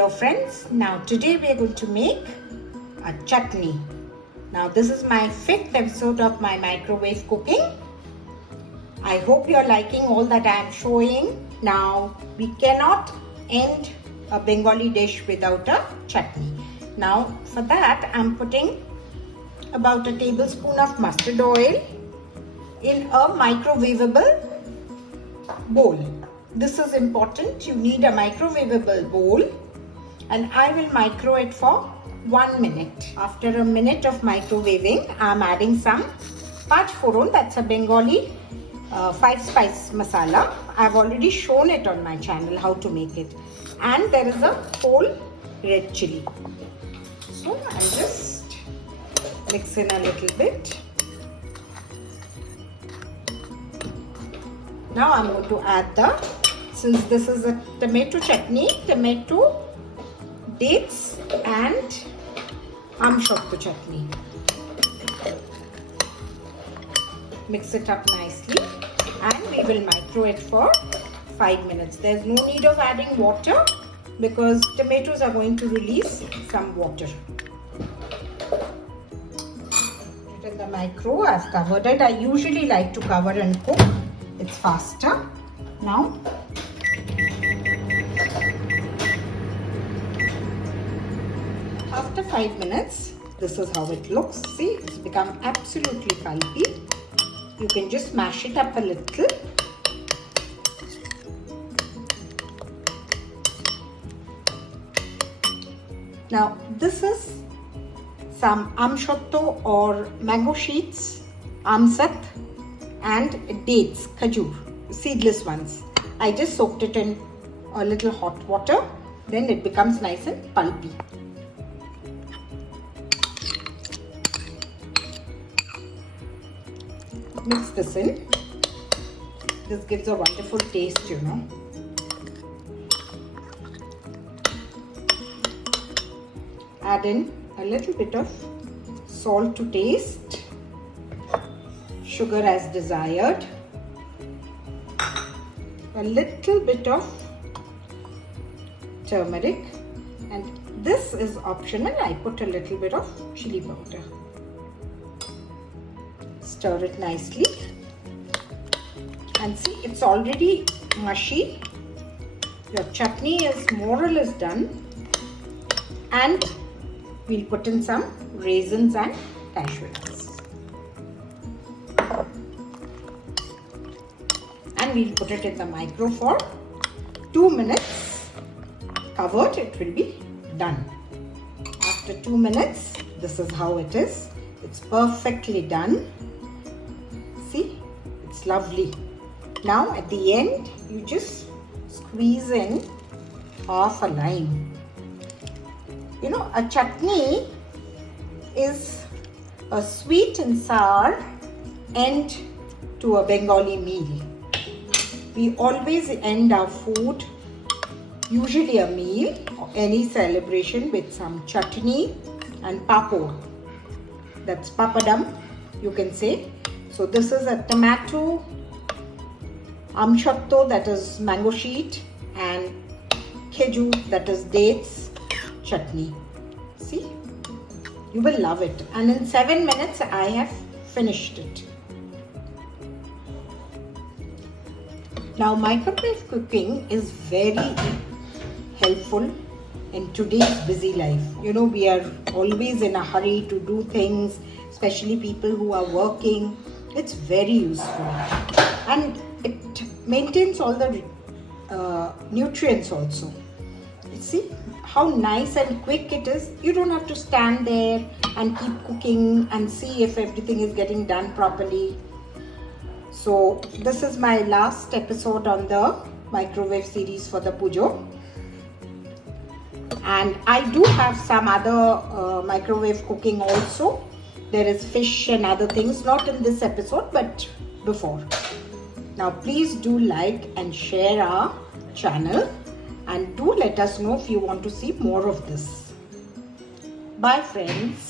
Hello friends, now today we are going to make a chutney. Now this is my 5th episode of my microwave cooking. I hope you are liking all that I am showing. Now we cannot end a Bengali dish without a chutney. Now for that I am putting about a tablespoon of mustard oil in a microwavable bowl. This is important. You need a microwavable bowl. And I will micro it for 1 minute. After a minute of microwaving, I am adding some Panch Foron, that's a Bengali 5-spice masala. I have already shown it on my channel how to make it. And there is a whole red chili. So I'll just mix in a little bit. Now I'm going to add since this is a tomato chutney, tomato, dates and amsotto chutney. Mix it up nicely and we will micro it for 5 minutes. There's no need of adding water because tomatoes are going to release some water. Put it in the micro. I've covered it. I usually like to cover and cook. It's faster. Now after 5 minutes, this is how it looks. See, it's become absolutely pulpy. You can just mash it up a little. Now, this is some amsotto or mango sheets, amsat and dates, khejur, seedless ones. I just soaked it in a little hot water. Then it becomes nice and pulpy. Mix this in. This gives a wonderful taste, you know. Add in a little bit of salt to taste, sugar as desired, a little bit of turmeric, and this is optional. I put a little bit of chili powder. Stir it nicely and see, it's already mushy. Your chutney is more or less done, and we'll put in some raisins and cashew nuts and we'll put it in the micro for 2 minutes. Covered, it will be done. After 2 minutes, this is how it is. It's perfectly done. See, it's lovely. Now at the end, you just squeeze in half a lime. You know, a chutney is a sweet and sour end to a Bengali meal. We always end our food, usually a meal or any celebration, with some chutney and papad. That's papadam, you can say. So this is a tomato, amsotto, that is mango sheet, and khejur, that is dates chutney. See, you will love it. And in 7 minutes I have finished it. Now microwave cooking is very helpful in today's busy life. You know, we are always in a hurry to do things, especially people who are working. It's very useful and it maintains all the nutrients also. See how nice and quick it is. You don't have to stand there and keep cooking and see if everything is getting done properly. So this is my last episode on the microwave series for the Pujo. And I do have some other microwave cooking also. There is fish and other things, not in this episode, but before. Now please do like and share our channel and do let us know if you want to see more of this. Bye friends.